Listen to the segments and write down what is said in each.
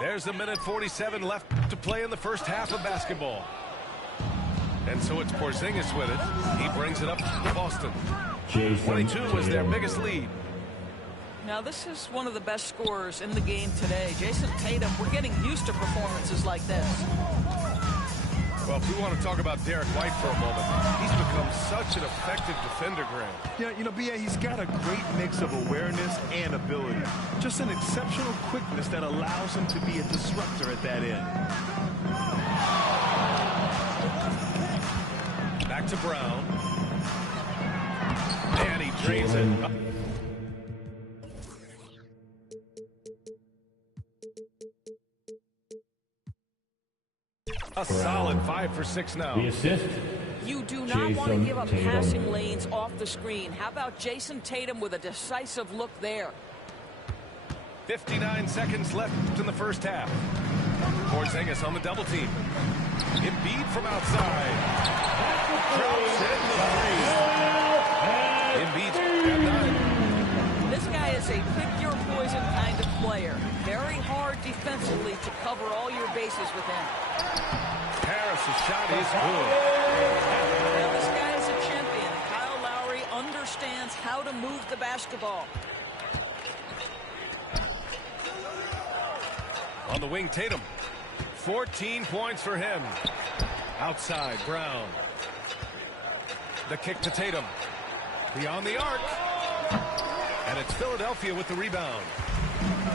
There's a minute 47 left to play in the first half of basketball. And so it's Porzingis with it. He brings it up to Boston. 22 was their biggest lead. Now this is one of the best scorers in the game today. Jason Tatum, we're getting used to performances like this. Well, if we want to talk about Derek White for a moment, he's become such an effective defender, Graham. Yeah, you know, B.A., he's got a great mix of awareness and ability. Just an exceptional quickness that allows him to be a disruptor at that end. Back to Brown. And he drains it. A solid 5 for 6 now. The assist. You do not want to give up passing lanes off the screen. How about Jason Tatum with a decisive look there? 59 seconds left in the first half. Porzingis on the double team. Embiid from outside. Drops in the three. Embiid's got 9. This guy is a pick-your-poison kind of player. Very hard defensively to cover all your bases with him. Harris' shot is good. Well, this guy is a champion. Kyle Lowry understands how to move the basketball. On the wing, Tatum. 14 points for him. Outside, Brown. The kick to Tatum. Beyond the arc. And it's Philadelphia with the rebound.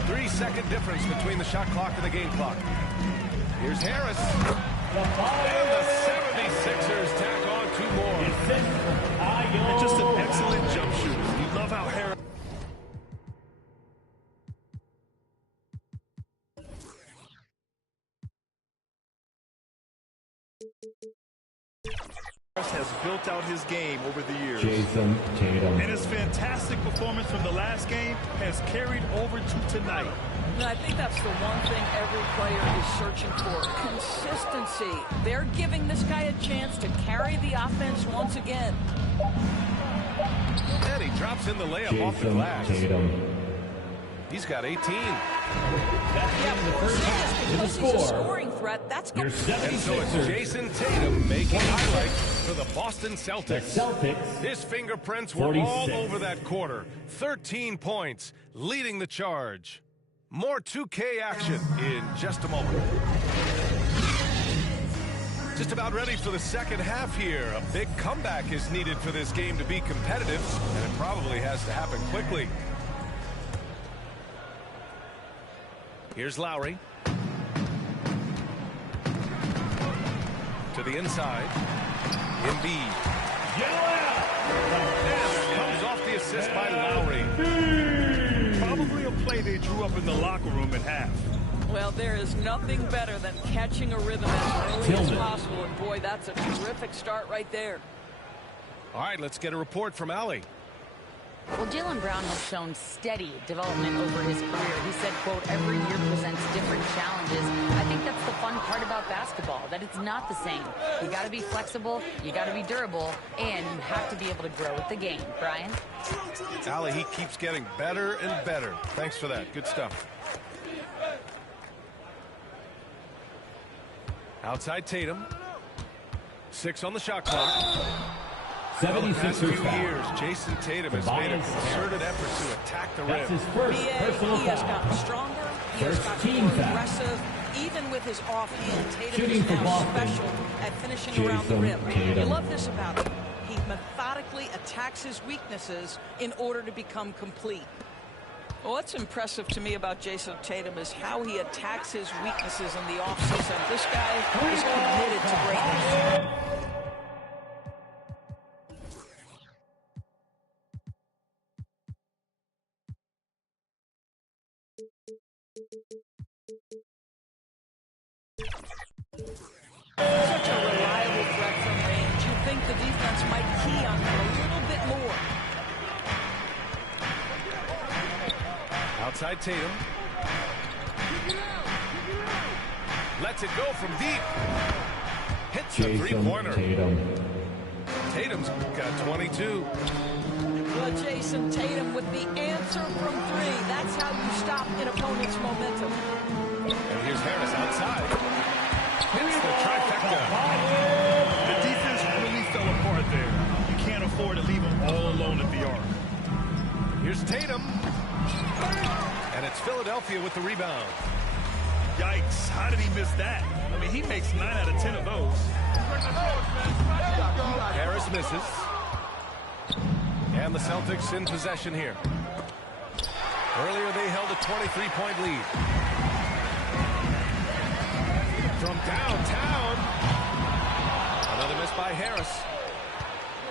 3-second difference between the shot clock and the game clock. Here's Harris. And the 76ers tack on 2 more. And just an excellent jump shooter. You love how Harris... has built out his game over the years. Jason Tatum. And his fantastic performance from the last game has carried over to tonight. And I think that's the one thing every player is searching for. Consistency. They're giving this guy a chance to carry the offense once again. And he drops in the layup off the glass. Tatum. He's got 18. Because he's a scoring threat, that's good. And so it's Jason Tatum making highlights for the Boston Celtics. His fingerprints were 46. all over that quarter. 13 points, leading the charge. More 2K action in just a moment. Just about ready for the second half here. A big comeback is needed for this game to be competitive, and it probably has to happen quickly. Here's Lowry. To the inside. Embiid. And comes off the assist by Lowry. Probably a play they drew up in the locker room at half. Well, there is nothing better than catching a rhythm as early as possible. And boy, that's a terrific start right there. All right, let's get a report from Allie. Well, Jaylen Brown has shown steady development over his career. He said, quote, every year presents different challenges. I think that's the fun part about basketball, that it's not the same. You got to be flexible, you got to be durable, and you have to be able to grow with the game. Brian? Allie, he keeps getting better and better. Thanks for that. Good stuff. Outside Tatum. 6 on the shot clock. 76 few years, Jason Tatum has made a concerted effort to attack the rim. That's his first personal He has foul. gotten stronger. He has gotten more aggressive. Even with his offhand, Tatum is now special at finishing around the rim. You love this about him. He methodically attacks his weaknesses in order to become complete. Well, what's impressive to me about Jason Tatum is how he attacks his weaknesses in the offseason. This guy is committed to greatness. Such a reliable threat from range. You think the defense might key on him a little bit more. Outside Tatum. Lets it go from deep. Hits the three-pointer. Tatum's got 22. Well, Jason Tatum with the answer from 3. That's how you stop an opponent's momentum. And Here's Tatum. And it's Philadelphia with the rebound. Yikes, how did he miss that? I mean, he makes 9 out of 10 of those. Harris misses. And the Celtics in possession here. Earlier they held a 23-point lead. From downtown. Another miss by Harris.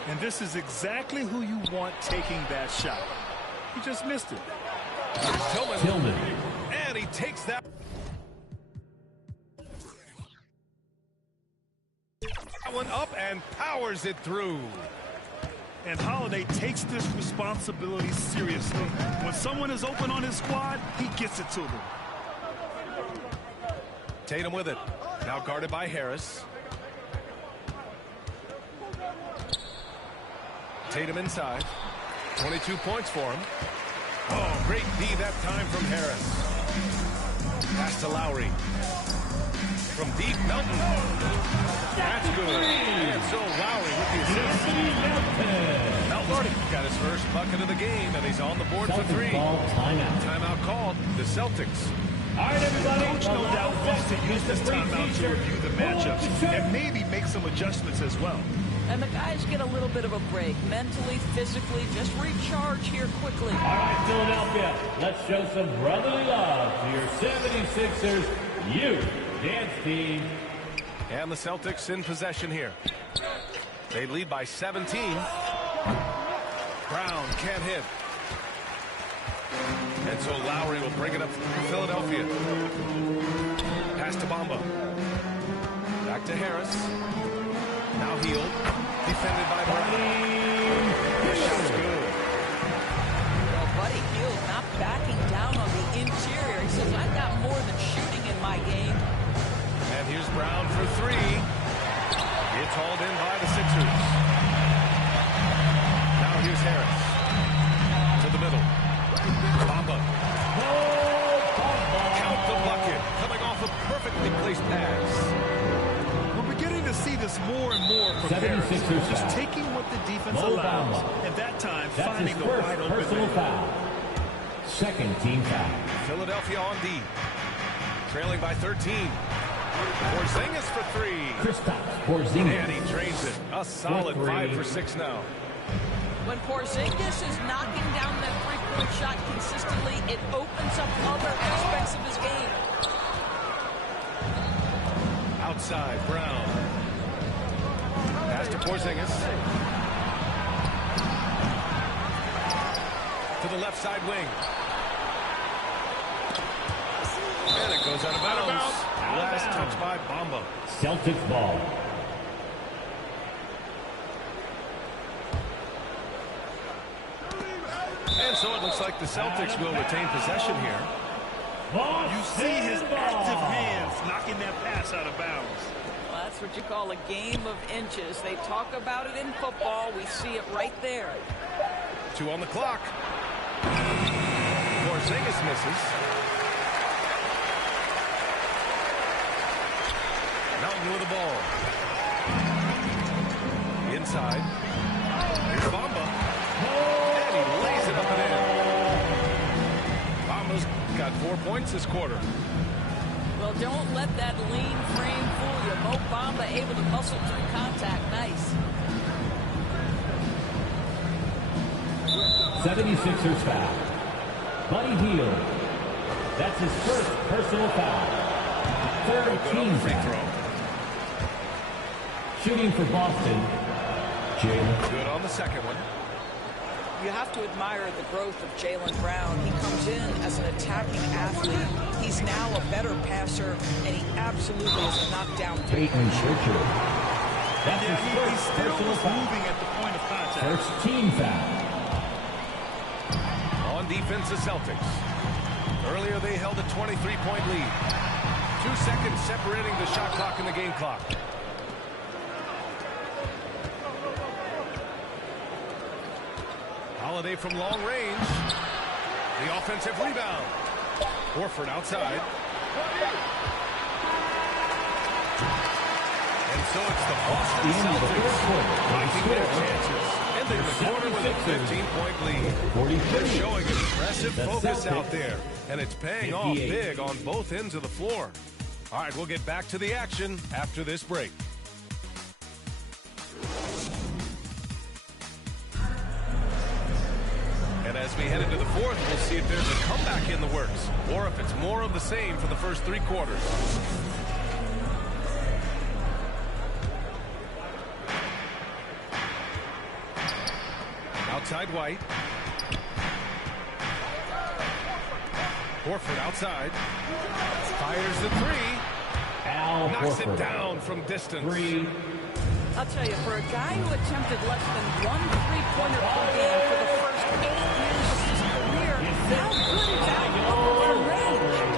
And this is exactly who you want taking that shot. He just missed it. Tillman. And he takes that one up and powers it through. And Holiday takes this responsibility seriously. When someone is open on his squad, he gets it to them. Tatum with it. Now guarded by Harris. Tatum inside. 22 points for him. Oh, great D that time from Harris. Pass to Lowry. From deep, Melton. That's good. And so Lowry with the assist. Melton got his first bucket of the game, and he's on the board for 3. Timeout called. The Celtics. All right, everybody. Coach no doubt wants to use this timeout to review the matchups and maybe make some adjustments as well. And the guys get a little bit of a break, mentally, physically, just recharge here quickly. All right, Philadelphia, let's show some brotherly love to your 76ers youth dance team. And the Celtics in possession here. They lead by 17. Brown can't hit. And so Lowry will bring it up for Philadelphia. Pass to Bamba. Back to Harris. Now Healed. Defended by Brown. The shot's good. Well, Buddy Hield not backing down on the interior. He says, I've got more than shooting in my game. And here's Brown for 3. It's hauled in by the Sixers. Now here's Harris. To the middle. Bamba. Count the bucket. Coming off a perfectly placed pass. We're beginning to see this more and more from Harris. Just taking what the defense allows. And that time, finding the wide open personal foul. Second team foul. Philadelphia on D. Trailing by 13. Porzingis for 3. Kristaps Porzingis. And he drains it. A solid 5 for 6 now. When Porzingis is knocking down that three-point shot consistently, it opens up other aspects of his game. Outside, Brown. Pass to Porzingis. To the left side wing. And it goes out of bounds. Last touch by Bamba. Celtics ball. And so it looks like the Celtics will retain possession here. You see his active hands knocking that pass out of bounds. Well, that's what you call a game of inches. They talk about it in football. We see it right there. 2 on the clock. Porzingis misses. Melton with the ball. Inside. Here's Bamba. And he lays it up and in. Bamba's got 4 points this quarter. Well, don't let that lean frame fool you. Mo Bamba able to muscle through contact. Nice. 76ers foul. Buddy Hield. That's his first personal foul. Third team foul. Shooting for Boston, Jaylen. Good on the second one. You have to admire the growth of Jaylen Brown. He comes in as an attacking athlete. He's now a better passer, and he absolutely is a knockdown. Peyton Churchill. That's his He first still personal was foul. moving at the point of contact. First team foul. On defense, the Celtics. Earlier, they held a 23-point lead. 2 seconds separating the shot clock and the game clock. Holiday from long range. The offensive rebound. Horford outside. And so it's the Boston Celtics taking their chances. And in the corner with a 15-point lead. They're showing impressive focus out there, and it's paying off big on both ends of the floor. All right, we'll get back to the action after this break. And as we head into the fourth, we'll see if there's a comeback in the works, or if it's more of the same for the first three quarters. Outside White. Horford outside. Fires the three. Knocks it down from distance. I'll tell you, for a guy who attempted less than one three-pointer per game for the first 8 years of his career, how good is that from range?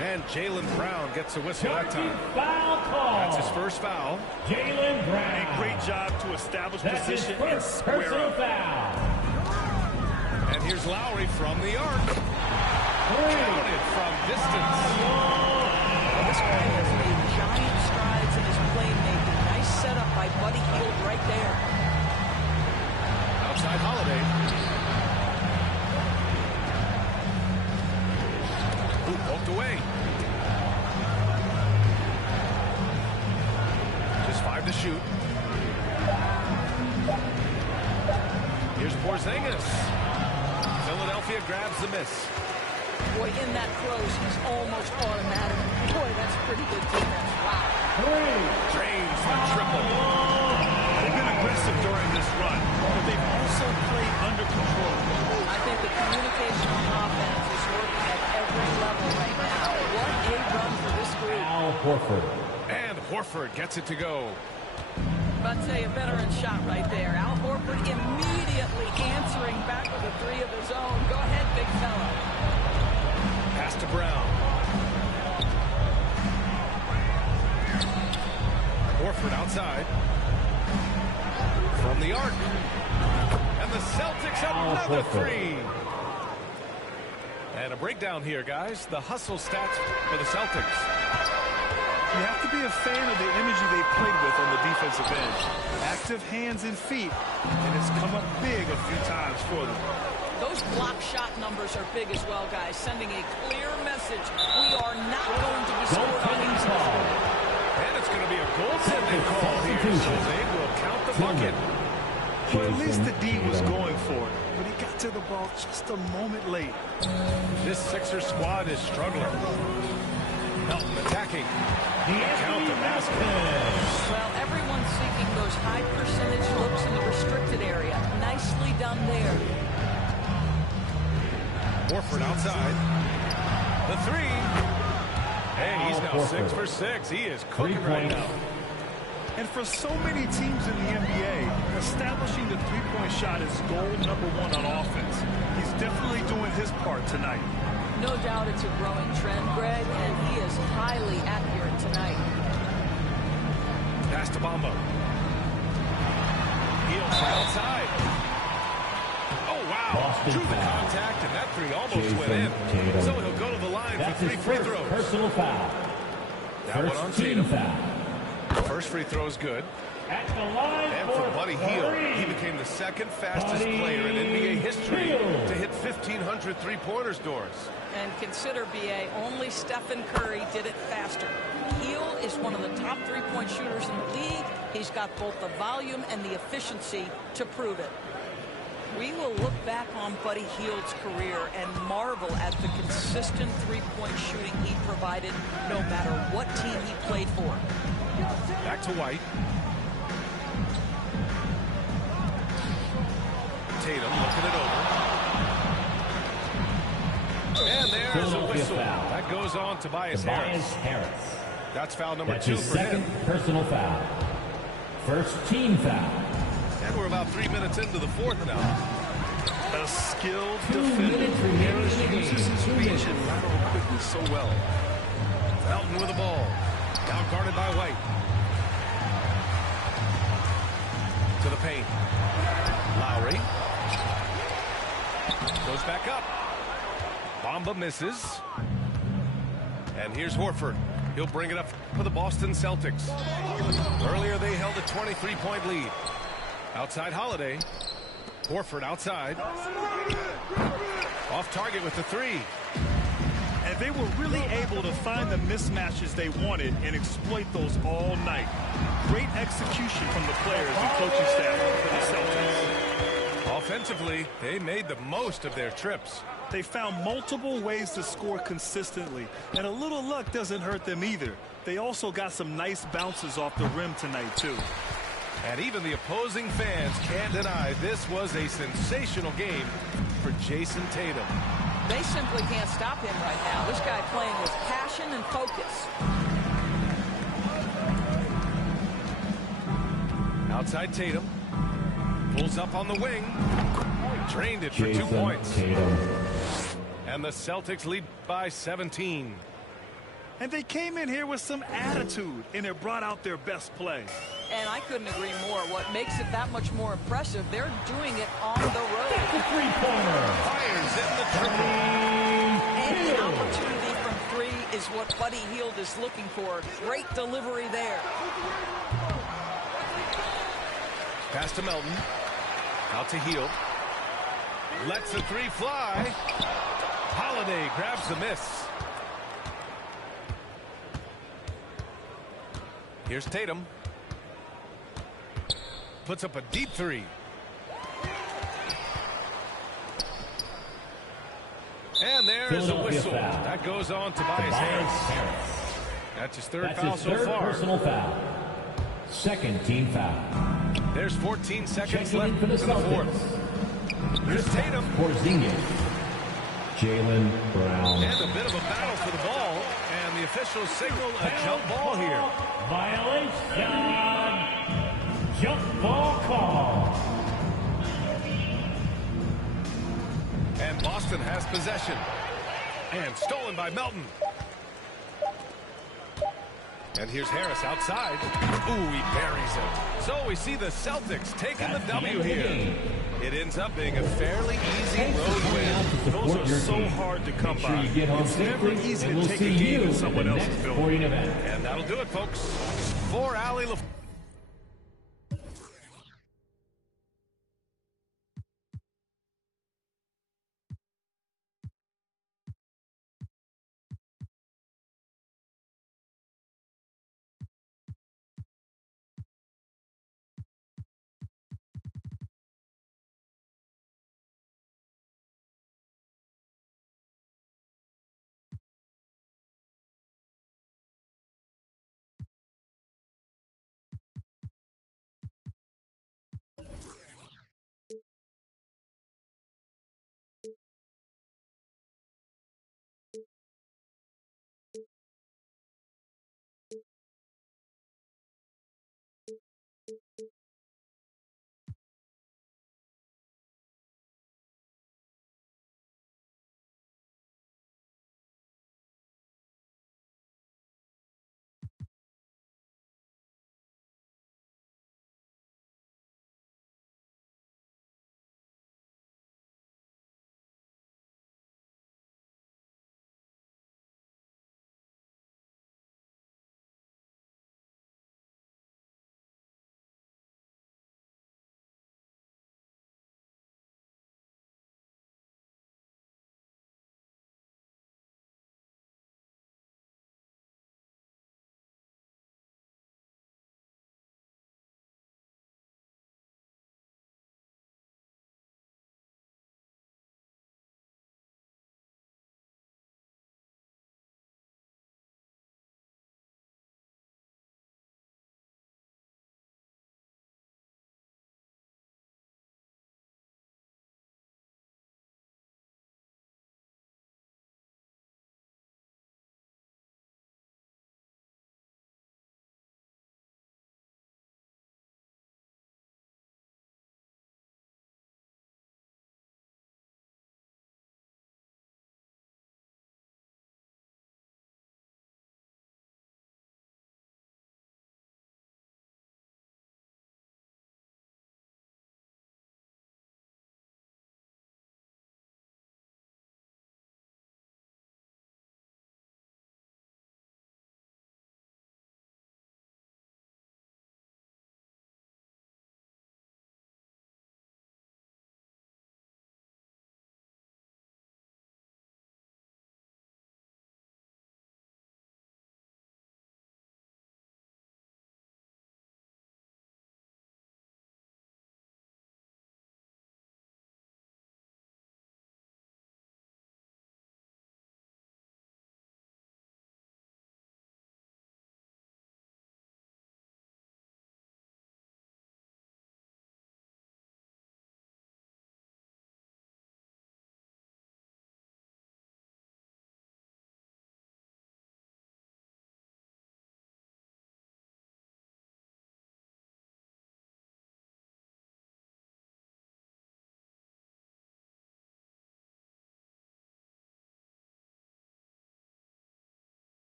And Jaylen Brown gets a whistle that time. That's his first foul. Jaylen Brown. A great job to establish position and square up. And here's Lowry from the arc. Counted from distance. Well, this guy has made giant strides in his playmaking. Nice setup by Buddy Hield right there. Outside Holiday. Ooh, poked away. Just 5 to shoot. Here's Porzingis. Philadelphia grabs the miss. Boy, in that close, he's almost automatic. Boy, that's pretty good defense. Wow. Drains the triple. They've been aggressive during this run, but they've also played under control. I think the communication on offense is working at every level right now. What a run for this group. Al Horford. And Horford gets it to go. I'll tell you, veteran shot right there. Al Horford immediately answering back with a three of his own. Go ahead, big fella. Pass to Brown. Horford outside. From the arc. And the Celtics another three. And a breakdown here, guys. The hustle stats for the Celtics. You have to be a fan of the energy they played with on the defensive end. Active hands and feet, and it's come up big a few times for them. Those block shot numbers are big as well, guys, sending a clear message. We are not going to be scored on easily. And it's going to be a goaltending call here, so they will count the bucket. Well, at least the D was going for it, but he got to the ball just a moment late. This Sixers squad is struggling. Melton attacking. Count the basket. Well, everyone's seeking those high percentage looks in the restricted area. Nicely done there. Horford outside. The three. Hey, he's now 6 for 6. He is cooking right now. And for so many teams in the NBA, establishing the three-point shot is goal number 1 on offense. He's definitely doing his part tonight. No doubt it's a growing trend, Greg, and he is highly accurate tonight. Pass to Bamba. Heels from outside. Oh, wow. Drew the contact, and that three almost went in. So he'll go to the line for 3 free throws. Personal foul. That one on Tatum. First free throw is good. At the line and for Buddy Hield, he became the second fastest player in NBA history to hit 1,500 three-pointers doors. And consider, B.A., only Stephen Curry did it faster. Hield is one of the top three-point shooters in the league. He's got both the volume and the efficiency to prove it. We will look back on Buddy Hield's career and marvel at the consistent three-point shooting he provided no matter what team he played for. Back to White. Tatum looking it over. And there's a whistle. That goes on Tobias Harris. That's foul number 2 for him. Second personal foul. First team foul. And we're about 3 minutes into the fourth now. A skilled defender. Harris uses his reach and lateral quickness so well. Melton with the ball. Down guarded by White. To the paint. Lowry. Goes back up. Bamba misses. And here's Horford. He'll bring it up for the Boston Celtics. Earlier they held a 23-point lead. Outside Holiday. Horford outside. Off target with the three. And they were really able to find the mismatches they wanted and exploit those all night. Great execution from the players and coaching staff for the Celtics. Offensively, they made the most of their trips. They found multiple ways to score consistently, and a little luck doesn't hurt them either. They also got some nice bounces off the rim tonight, too. And even the opposing fans can't deny this was a sensational game for Jason Tatum. They simply can't stop him right now. This guy playing with passion and focus. Outside Tatum. Pulls up on the wing. Drained it for Jason 2 points. Tatum. And the Celtics lead by 17. And they came in here with some attitude, and it brought out their best play. And I couldn't agree more. What makes it that much more impressive, they're doing it on the road. The three-pointer. Fires in the triple. Any opportunity from three is what Buddy Hield is looking for. Great delivery there. Pass to Melton. Out to Hield. Lets the three fly. Holiday grabs the miss. Here's Tatum. Puts up a deep three. And there's a whistle. Foul. That goes on Tobias Harris. That's his third foul so far. Personal foul. Second team foul. There's 14 seconds Checking left in for the in the fourth. Celtics. Here's Tatum. Porzingis. Jaylen Brown. And a bit of a battle for the ball. And the officials signal a jump ball here. Violation. Jump ball call. And Boston has possession. And stolen by Melton. And here's Harris outside. Ooh, he buries it. So we see the Celtics taking the W here. It ends up being a fairly easy road win. Those are so hard to come by. It's never easy to take a game in someone else's building. And that'll do it, folks. For Ali LaFleur.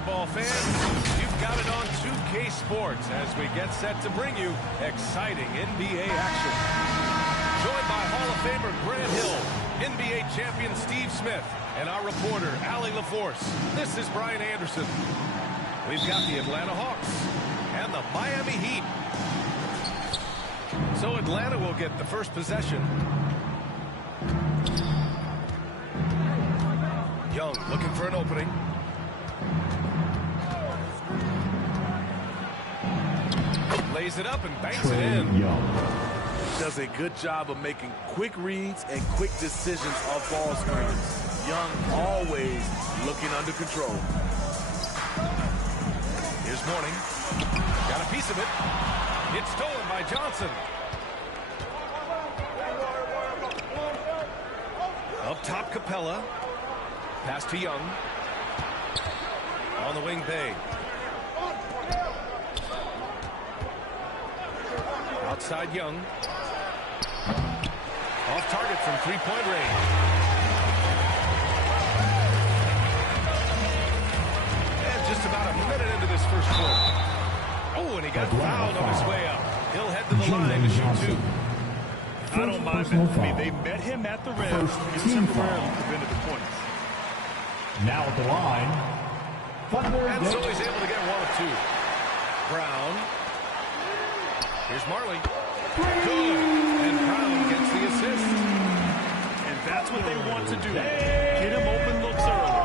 basketball fans, you've got it on 2K Sports as we get set to bring you exciting NBA action. Joined by Hall of Famer Grant Hill, NBA champion Steve Smith, and our reporter, Allie LaForce. This is Brian Anderson. We've got the Atlanta Hawks and the Miami Heat. So Atlanta will get the first possession. Young looking for an opening. Lays it up and banks it in. Does a good job of making quick reads and quick decisions off ball screens. Young always looking under control. Here's Mourning. Got a piece of it. It's stolen by Johnson. Up top, Capella. Pass to Young. On the wing, Bay. Outside, Young. Off target from three-point range. And just about a minute into this first quarter. Oh, and he got fouled on his way up. He'll head to the line to shoot two. I don't mind that. I mean, they met him at the rim and temporarily prevented the points. Now at the line, Thunder. And so he's able to get one of two. Brown. Here's Marley. Good. And Brown gets the assist. And that's what they want to do. Get him open looks early.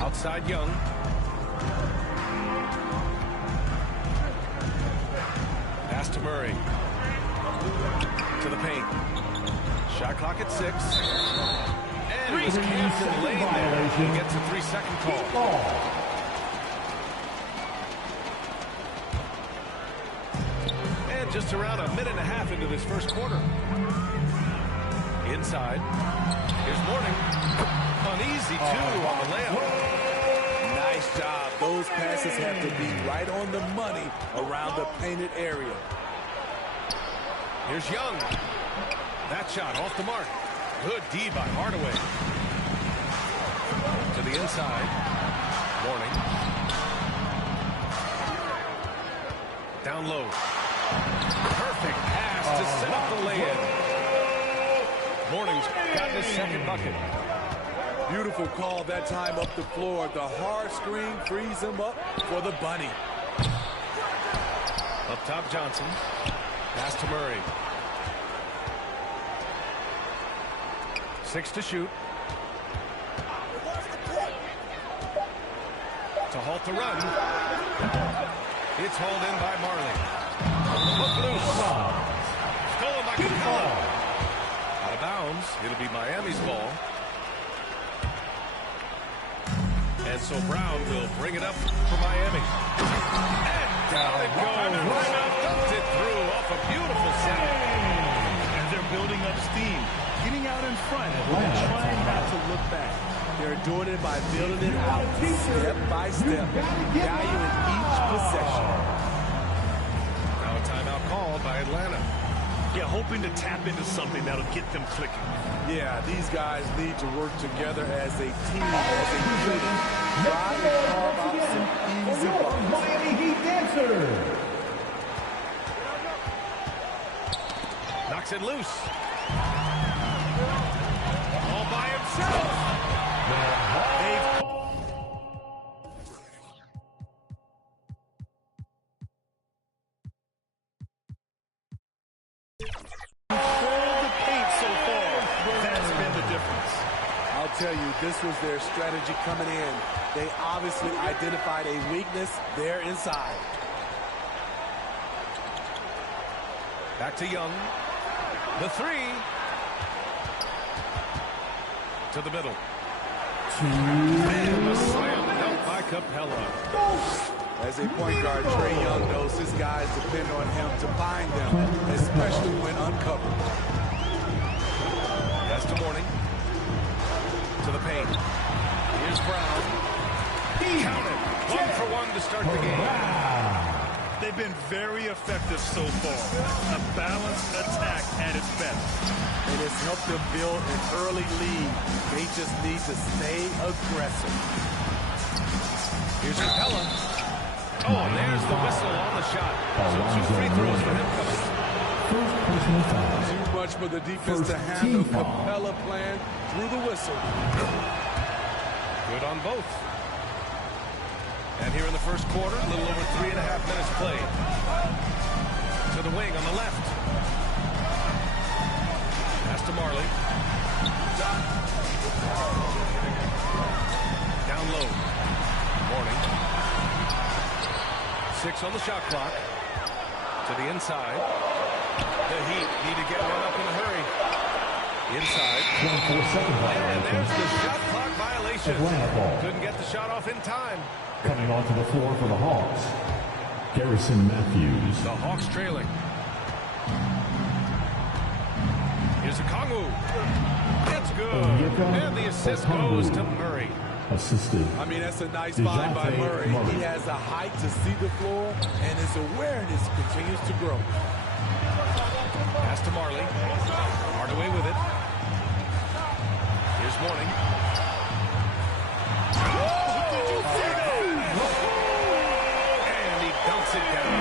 Outside Young. Pass to Murray. To the paint. Shot clock at 6. And it was canceled late there. He gets a 3-second call. And just around a minute and a half into this first quarter. Inside. Here's Mourning. An easy two on the layup. Nice job. Those passes have to be right on the money around the painted area. Here's Young. That shot off the mark. Good D by Hardaway. To the inside. Mourning. Down low. Perfect pass to set up the lay-in. Mourning's got his second bucket. Beautiful call that time up the floor. The hard screen frees him up for the bunny. Up top, Johnson. Pass to Murray. 6 to shoot. To halt the run. It's hauled in by Marley. Hook loose. Stolen by Capella. Out of bounds. It'll be Miami's ball. And so Brown will bring it up for Miami. And down it goes. Dumped it through off a beautiful set. And they're building up steam. Getting out in front and trying not to look back. They're doing it by building it out step by step. Value in each possession. Now a timeout called by Atlanta. Yeah, hoping to tap into something that'll get them clicking. Yeah, these guys need to work together as a team, as a unit. Try to carve out some easy buckets. Miami Heat dancer. Knocks it loose. All by himself. Tell you, this was their strategy coming in. They obviously identified a weakness there inside. Back to Young. The three. To the middle. And the slam dunk by Capella. As a point guard, Trae Young knows his guys depend on him to find them, especially when uncovered. That's to Mourning. To the paint. Here's Brown. He counted. 1 for 1 to start the game. They've been very effective so far. A balanced attack at its best. And it's helped them build an early lead. They just need to stay aggressive. Here's Capella. Oh, and there's the whistle on the shot. So 2 free throws for him coming. Too much for the defense to handle. Capella playing through the whistle. Good on both. And here in the first quarter, a little over 3.5 minutes played. To the wing on the left. Pass to Marley. Down low. Morning. 6 on the shot clock. To the inside. The Heat need to get one up in a hurry. Inside. And there's the shot clock violation. Couldn't get the shot off in time. Coming onto the floor for the Hawks, Garrison Matthews. The Hawks trailing. Here's a Kongu. It's good. And the assist goes to Murray. Assisted. I mean, that's a nice find by Murray. He has the height to see the floor, and his awareness continues to grow. Pass to Marley. Hardaway with it. Here's Morning. And he dunks it down.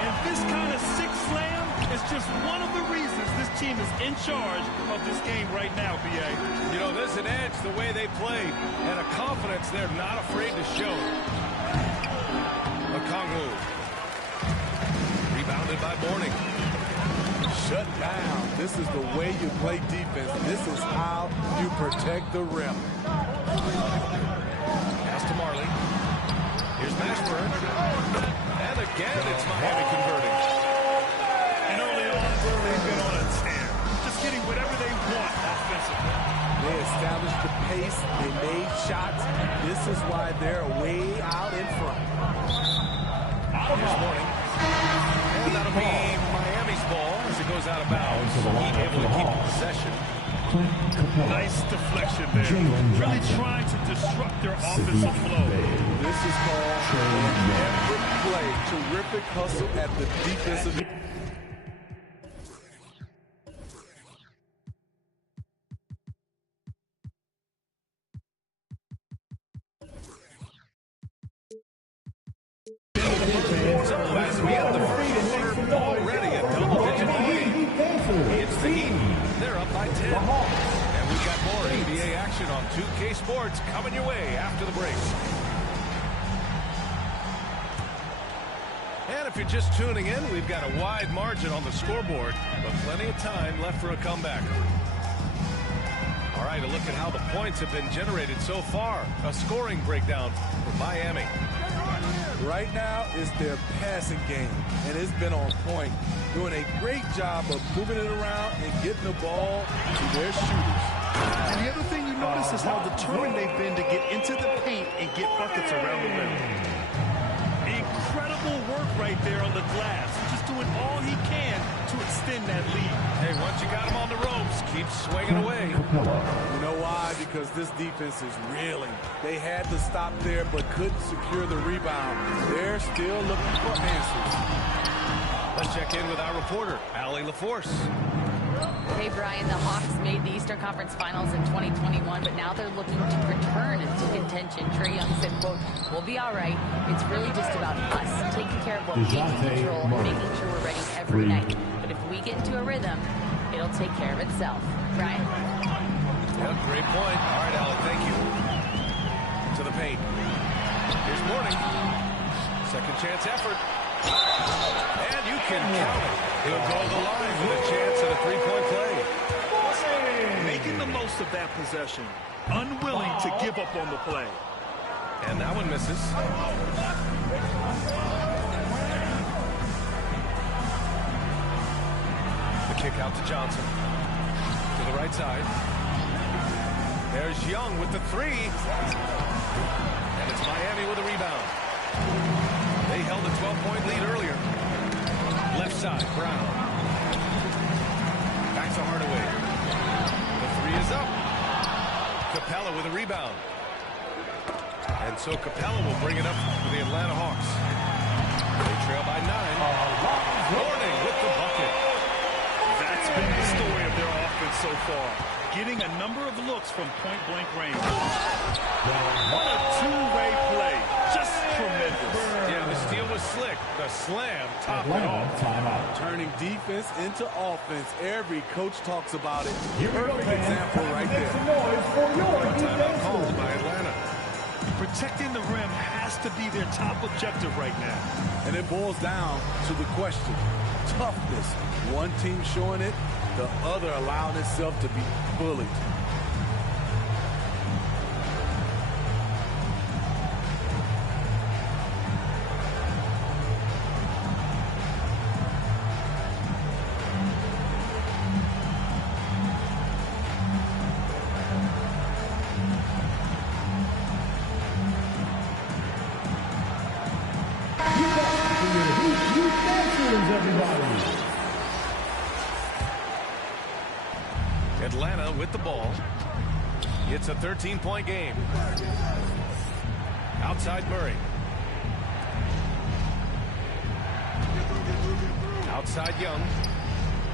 And this kind of sick slam is just one of the reasons this team is in charge of this game right now, B.A. You know, there's an edge the way they play, and a confidence they're not afraid to show. Okongwu. Rebounded by Morning. Shut down. This is the way you play defense. This is how you protect the rim. Pass to Marley. Here's Mashburn. And again, it's Miami converting. And early on, they've been on a tear. Just getting whatever they want offensively. They established the pace. They made shots. This is why they're way out in front. Here's Morning. And that'll be Miami's ball as it goes out of bounds. Heat able to keep possession. Nice deflection there. Really trying to disrupt their offensive flow. This is called every play. Terrific hustle at the defensive. So as we end the first quarter, already a double-digit lead. It's the Heat. They're up by 10. And we've got more NBA action on 2K Sports coming your way after the break. And if you're just tuning in, we've got a wide margin on the scoreboard, but plenty of time left for a comeback. All right, a look at how the points have been generated so far. A scoring breakdown for Miami. Right now is their passing game, and it's been on point, doing a great job of moving it around and getting the ball to their shooters. And the other thing you notice is how determined they've been to get into the paint and get buckets around the rim. Incredible work right there on the glass. Just doing all he can to extend that lead. Hey, once you got him on the ropes, keep swinging away. You know why? Because this defense is reeling. They had to stop there but couldn't secure the rebound. They're still looking for answers. Let's check in with our reporter, Allie LaForce. Hey, Brian, the Hawks made the Eastern Conference Finals in 2021, but now they're looking to return to contention. Trae Young said, quote, "We'll be all right. It's really just about us taking care of what we can control, making sure we're ready every night. But if we get into a rhythm, it'll take care of itself." Brian? Yep, great point. All right, Allie, thank you. To the paint. Here's Morning. Second chance effort. And you can count it. He'll go to the line with a chance at a three-point play. Making the most of that possession. Unwilling to give up on the play. And that one misses. The kick out to Johnson. To the right side. There's Young with the three. And it's Miami with a rebound. They held a 12-point lead earlier. Left side, Brown. Back to Hardaway. The three is up. Capella with a rebound. And so Capella will bring it up for the Atlanta Hawks. trail by 9. Warning with the bucket. That's been the story of their offense so far. Getting a number of looks from point-blank range. What a two-way play. Just tremendous. Yeah, the steal was slick. The slam topped it off. Timeout. Turning defense into offense. Every coach talks about it. Perfect example right there. Timeout called by Atlanta. Protecting the rim has to be their top objective right now. And it boils down to the question. Toughness. One team showing it, the other allowing itself to be bullied. Atlanta with the ball. It's a 13-point game. Outside Murray. Outside Young.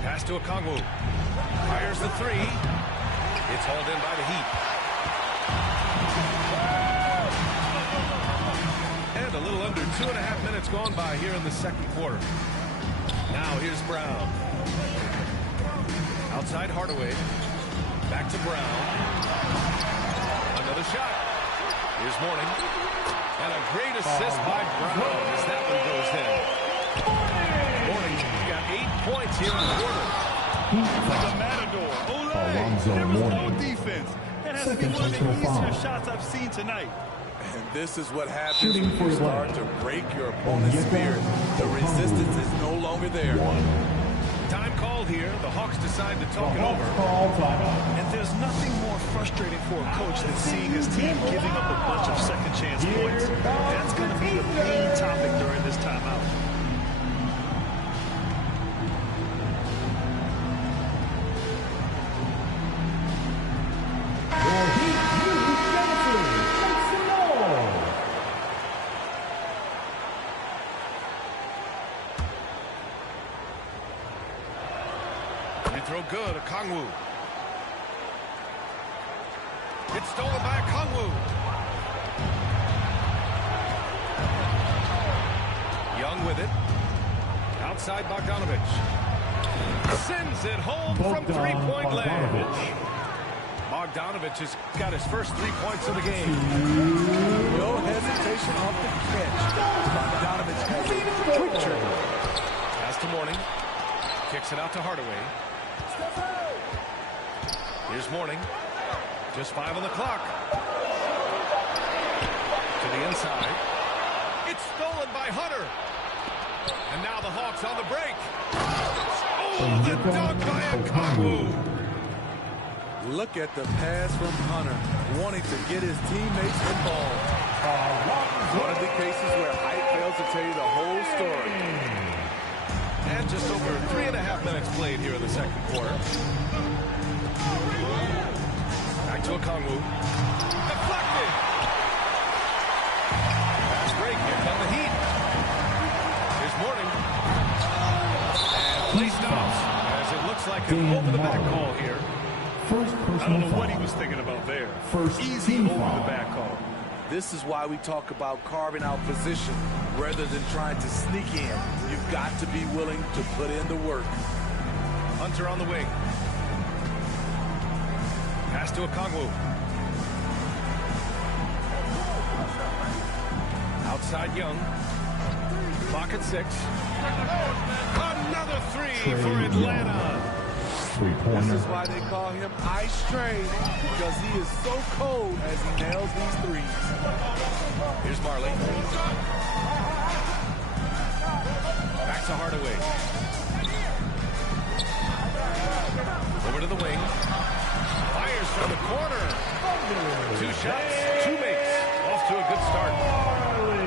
Pass to Okongwu. Fires the three. It's hauled in by the Heat. And a little under 2.5 minutes gone by here in the second quarter. Now here's Brown. Outside Hardaway. Back to Brown. Another shot. Here's Mourning. And a great assist by Brown as that one goes in. Mourning got 8 points here in the quarter. Like a matador. There was no defense. That has to be one of the easier shots I've seen tonight. And this is what happens when you start to break your opponent's spirit. The resistance is no longer there. Time called here. The Hawks decide to talk it over. And there's nothing more frustrating for a coach than seeing his team giving up a bunch of second chance points. That's going to be the main topic during this timeout. Throw good, Okongwu. It's stolen by Okongwu. Young with it. Outside Bogdanovich. Sends it home from three-point land. Bogdanovich has got his first 3 points of the game. No hesitation off the catch. Bogdanovich has a quick trigger. Pass to Mourning. Kicks it out to Hardaway. Here's Mourning. Just 5 on the clock. To the inside. It's stolen by Hunter. And now the Hawks on the break. Oh, the dunk by Okongwu. Look at the pass from Hunter, wanting to get his teammates involved. One of the cases where height fails to tell you the whole story. And just over 3.5 minutes played here in the second quarter. Back to Okongwu. Deflected. Fast break. Here come the Heat. Here's Mourning. And play stops as it looks like an over-the-back call here. I don't know what he was thinking about there. Easy over-the-back call. This is why we talk about carving out position rather than trying to sneak in. You've got to be willing to put in the work. Hunter on the wing. Pass to Okongwu. Outside Young. Clock at 6. Another three for Atlanta. This is why they call him Ice Tray, because he is so cold as he nails these threes. Here's Marley. Back to Hardaway. Over to the wing. Fires from the corner. 2 shots, 2 makes. Off to a good start.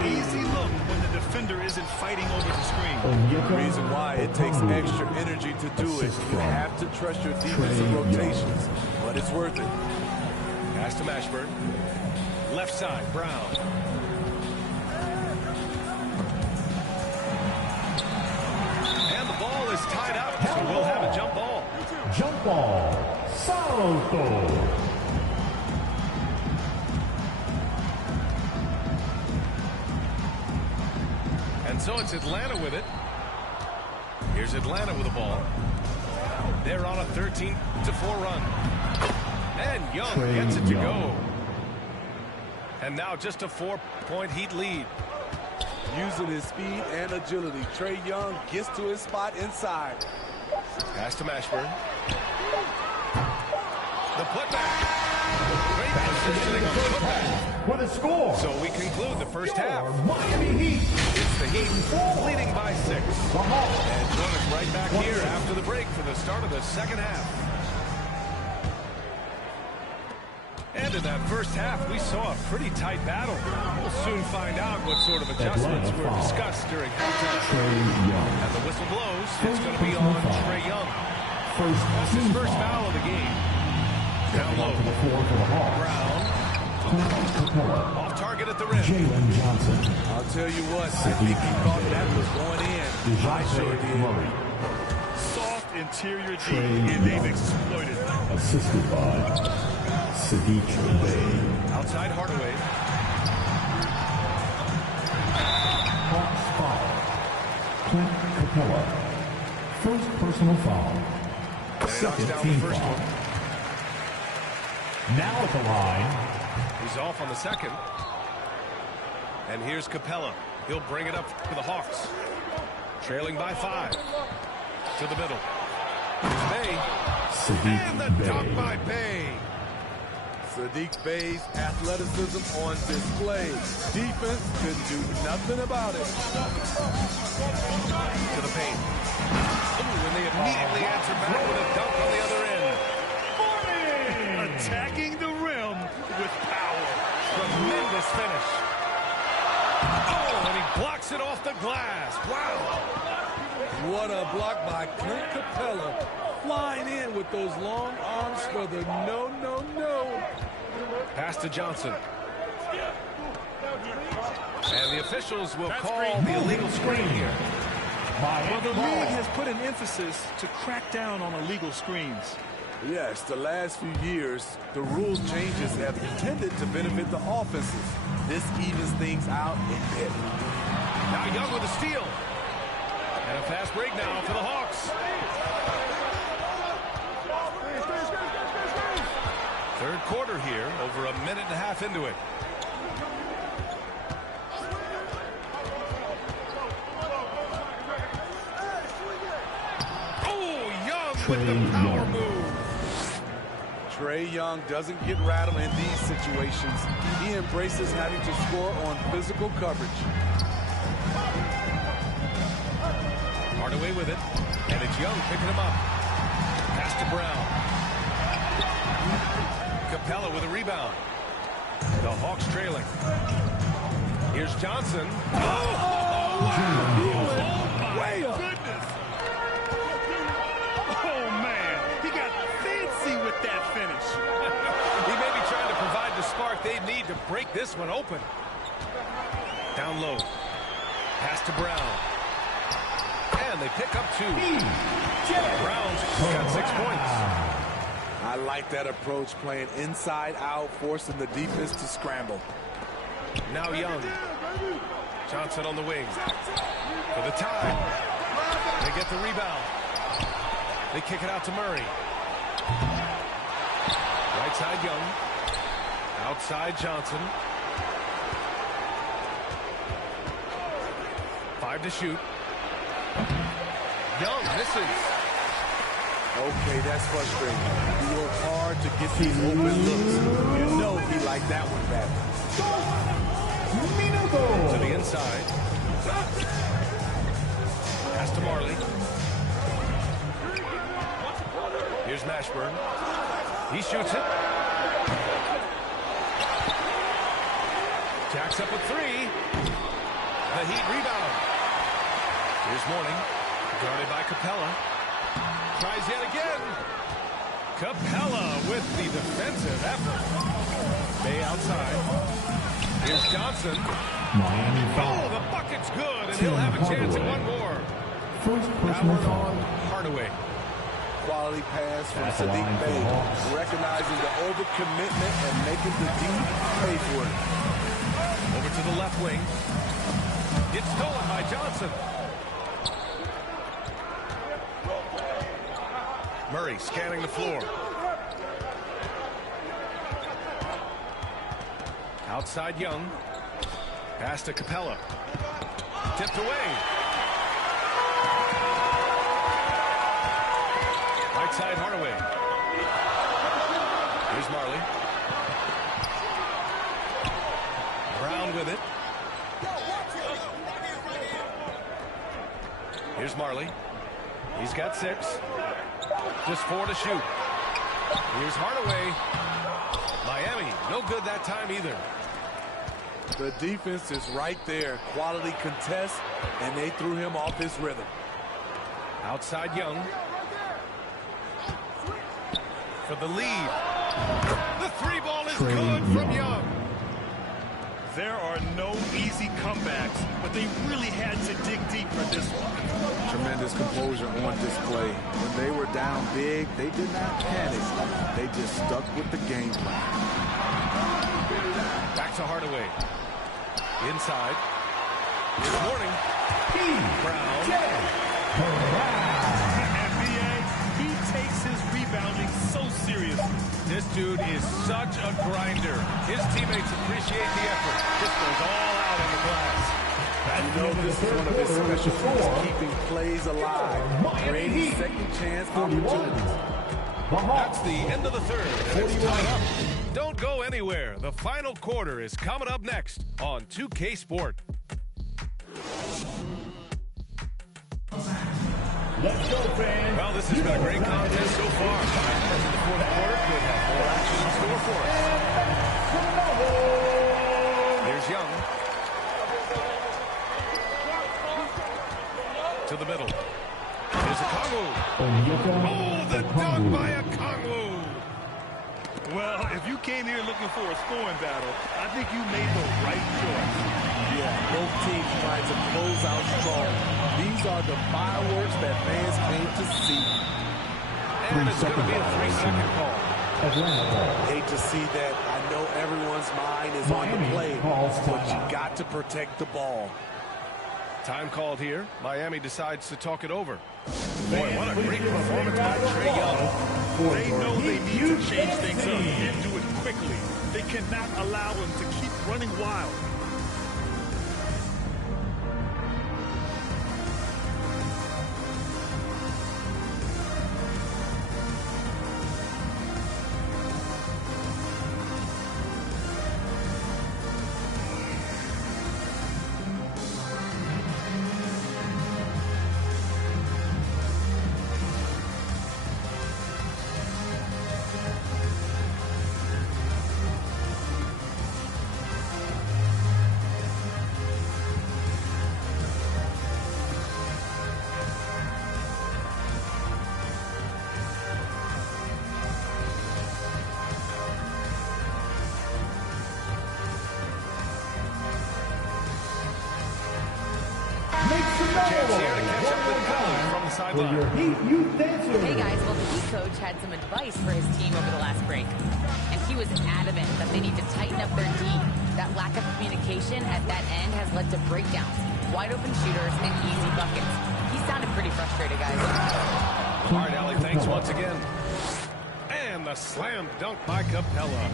Easy look when the defender isn't fighting over the screen. The reason why it takes extra energy to do it. You have to trust your defensive rotations, but it's worth it. Pass to Mashburn. Left side, Brown. tied up, so we'll have a jump ball. Jump ball. Salto. And so it's Atlanta with it. Here's Atlanta with the ball. They're on a 13-4 run. And Young gets it to go. And now just a 4-point Heat lead. Using his speed and agility, Trae Young gets to his spot inside. Pass to Mashburn. The putback. Great positioning on the putback. With a score. So we conclude the first half. Miami Heat. It's the Heat leading by 6. The Hawks. And join us right back here after the break for the start of the second half. And in that first half, we saw a pretty tight battle. We'll soon find out what sort of adjustments were discussed during halftime. And the whistle blows. It's going to be on Trae Young. That's his first foul of the game. Down low. Brown. Off target at the rim. Jalen Johnson. I'll tell you what, I think he thought that was going in. I sure did. Soft interior D, and they've exploited it. Assisted by Sadiq Bey. Outside Hardaway. Hawks foul. Clint Capella. First personal foul. Second team foul. Now at the line. He's off on the second. And here's Capella. He'll bring it up for the Hawks. Trailing by 5. To the middle. Here's Bey. And the dunk by Bey. Sadiq Bey's athleticism on display. Defense couldn't do nothing about it. To the paint. Ooh, and they immediately answer back with a dunk on the other end. Attacking the rim with power. Tremendous finish. Oh, and he blocks it off the glass. Wow. What a block by Clint Capella. Flying in with those long arms for the no. Pass to Johnson. And the officials will call the illegal screen here. Well, the league has put an emphasis to crack down on illegal screens. Yes, the last few years, the rules changes have tended to benefit the offenses. This evens things out a bit. Now Young with a steal. And a fast break now for the Hawks. Third quarter here, over a minute and a half into it. Oh, Young with the power move. Trae Young doesn't get rattled in these situations. He embraces having to score on physical coverage. Hardaway with it, and it's Young picking him up. Pass to Brown. Capella with a rebound. The Hawks trailing. Here's Johnson. Oh, my goodness. Oh, man. He got fancy with that finish. He may be trying to provide the spark they need to break this one open. Down low. Pass to Brown. And they pick up 2. Brown's got 6 points. I like that approach, playing inside out, forcing the defense to scramble. Now Young. Johnson on the wing. For the tie. They get the rebound. They kick it out to Murray. Right side Young. Outside Johnson. 5 to shoot. Young misses. Okay, that's frustrating. He worked hard to get these open looks. You know he liked that one back. To the inside. Pass to Marley. Here's Mashburn. He shoots it. Jacks up a 3. The Heat rebound. Here's Mourning. Guarded by Capella. Tries yet again. Capella with the defensive effort. Bey outside. Here's Johnson. Miami foul. Oh, the bucket's good, and he'll have a chance at one more. First personal foul. Hardaway. Quality pass from Sadiq Bey, recognizing the overcommitment and making the D pay for it. Over to the left wing. It's stolen by Johnson. Murray scanning the floor. Outside Young. Pass to Capella. Tipped away. Right side Hardaway. Here's Marley. Brown with it. Here's Marley. He's got 6. Just 4 to shoot. Here's Hardaway. Miami, no good that time either. The defense is right there. Quality contest, and they threw him off his rhythm. Outside Young. For the lead. The 3 ball is good from Young. There are no easy comebacks, but they really had to dig deep for this one. Tremendous composure on display. When they were down big, they did not panic. They just stuck with the game plan. Back to Hardaway. Inside. Good morning. Brown. NBA, he takes his rebounding so seriously. This dude is such a grinder. His teammates appreciate the effort. This goes all out in the glass. You know this is one of his specialties, keeping plays alive, creating second chance opportunities. That's the end of the third, and it's tied up. Don't go anywhere. The final quarter is coming up next on 2K Sport. Let's go, fans. Well, this has been a great contest so far. 5 minutes in the fourth quarter could have more action in store for us. Here's Young. To the middle. Here's Okongwu. Oh, the dunk by Okongwu. Well, if you came here looking for a scoring battle, I think you made the right choice. Yeah, both teams trying to close out strong. These are the fireworks that fans came to see. And it's going to be a 3-second call. Hate to see that. I know everyone's mind is on the play, but you got to protect the ball. Time called here. Miami decides to talk it over. Boy, what a great performance by Trae Young. They know they need to change things up and do it quickly. They cannot allow him to keep running wild. Hey guys, well the Heat coach had some advice for his team over the last break. And he was adamant that they need to tighten up their D. That lack of communication at that end has led to breakdowns, wide open shooters, and easy buckets. He sounded pretty frustrated, guys. All right, Allie, thanks once again. And the slam dunk by Capella.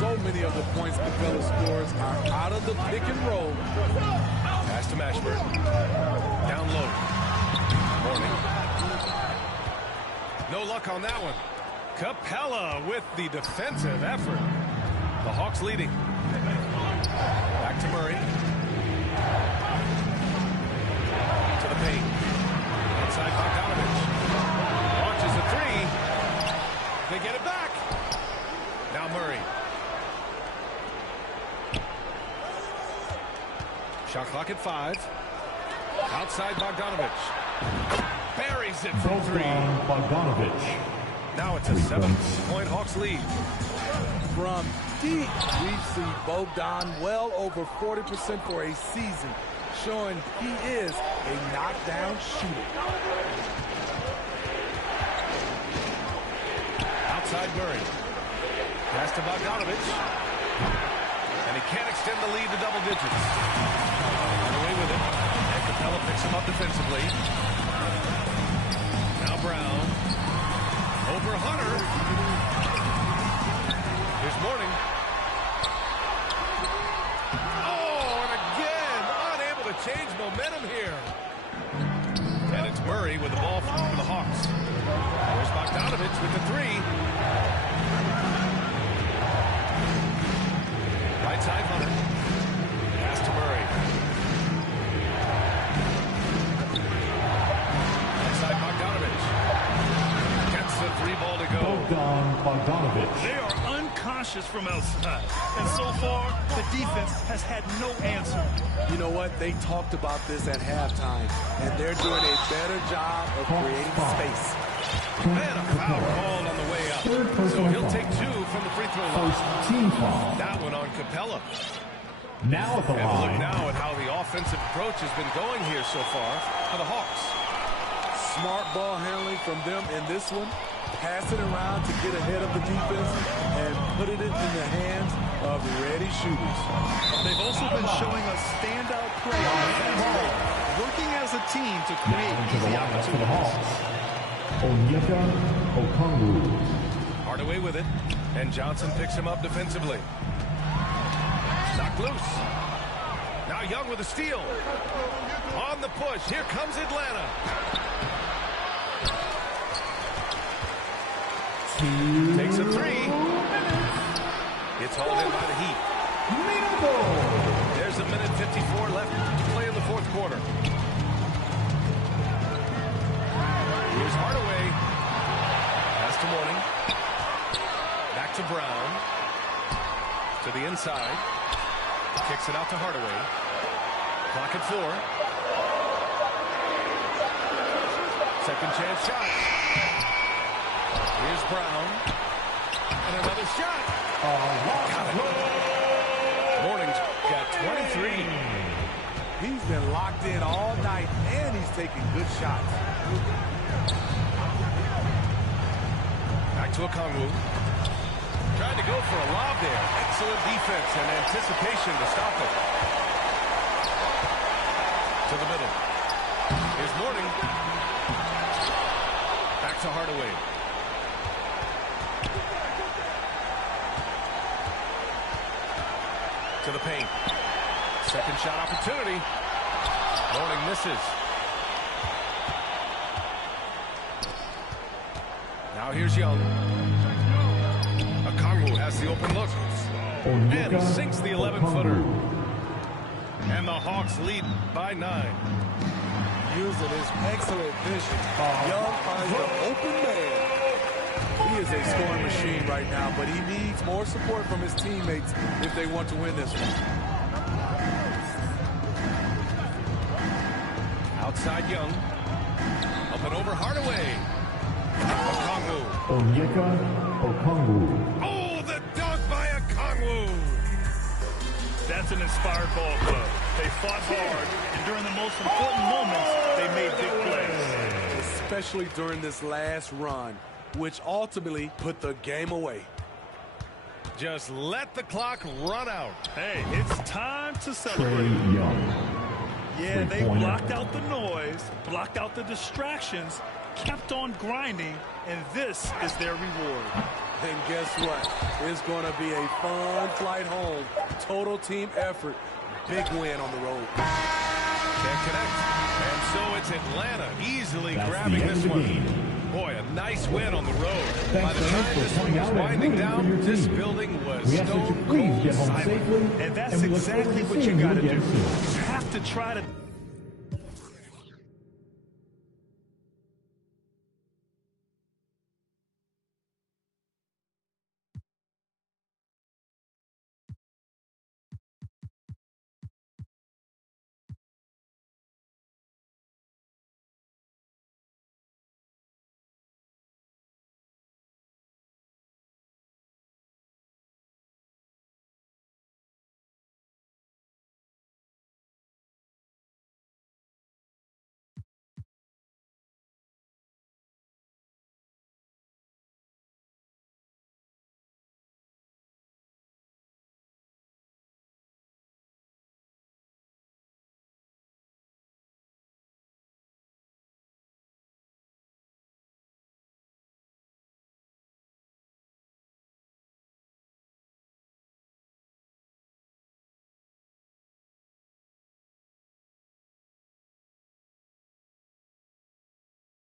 So many of the points Capella scores are out of the pick and roll. Pass to Mashburn. Down low. Morning. No luck on that one. Capella with the defensive effort. The Hawks leading. Back to Murray. To the paint. Inside Bogdanovich. Launches a 3. They get it back. Now Murray. Shot clock at 5. Outside Bogdanovich. Buries it from 3. Bogdanovich. Now it's a 7-point Hawks lead. From deep, we've seen Bogdan well over 40% for a season, showing he is a knockdown shooter. outside Murray. Pass to Bogdanovich. And he can't extend the lead to double digits. Run away with it. And Capella picks him up defensively. Now Brown. Over Hunter. Here's Mourning. Oh, and again, unable to change momentum here. And it's Murray with the ball for the Hawks. There's Bogdanovich with the three. Right side Hunter. Pass to Murray. Outside Bogdanovich. Gets the three ball to go. Bogdanovich. They are unconscious from outside. And so far, the defense has had no answer. You know what? They talked about this at halftime, and they're doing a better job of creating space. And a foul called on the way up. So he'll take two from the free throw line. First team foul. That one on Capella. Now at the And look line. now at how the offensive approach has been going here so far for the Hawks. Smart ball handling from them in this one. Pass it around to get ahead of the defense and put it in the hands of ready shooters. They've also been showing us standout play on the fast break, working as a team to create Into the easy lineup for the opportunities. Hawks. Onyeka Okongwu. Hardaway with it, and Johnson picks him up defensively. Knocked loose. Now Young with a steal. On the push, here comes Atlanta. Takes a three. It's hauled in by the Heat. There's a minute 54 left to play in the fourth quarter. Here's Hardaway. Pass to Mourning. Back to Brown. To the inside. Kicks it out to Hardaway. Clock at 4. Second chance shot. Here's Brown. And another shot. Got it. Mourning's got 23. He's been locked in all night, and he's taking good shots. Back to Okongwu. Trying to go for a lob there. Excellent defense and anticipation to stop it. To the middle. Here's Mourning. Back to Hardaway. To the paint. Second shot opportunity. Mourning misses. Now here's Young. Okongwu has the open look. And he sinks the 11-footer. And the Hawks lead by 9. Using his excellent vision, Young finds the open man. He is a scoring machine right now, but he needs more support from his teammates if they want to win this one. Outside Young. Up and over Hardaway. Okongwu. Onyeka Okongwu. Oh, the dunk by Okongwu. That's an inspired ball club. They fought hard, and during the most important moments, they made big plays. Especially during this last run, which ultimately put the game away. Just let the clock run out. Hey, it's time to Trey celebrate. Young. Yeah, they Three-pointer. blocked out the noise, blocked out the distractions, kept on grinding, and this is their reward. And guess what? It's going to be a fun flight home. Total team effort. Big win on the road. Can't connect. And so it's Atlanta easily That's grabbing the end this of the one. game. Boy, a nice win on the road. Thanks, By the fans, time for this one coming was out and winding rooting for down, your this team. building was We ask that you stone please cold get home silent. safely, And that's we look forward exactly to what you seeing got to do. again soon. You have to try to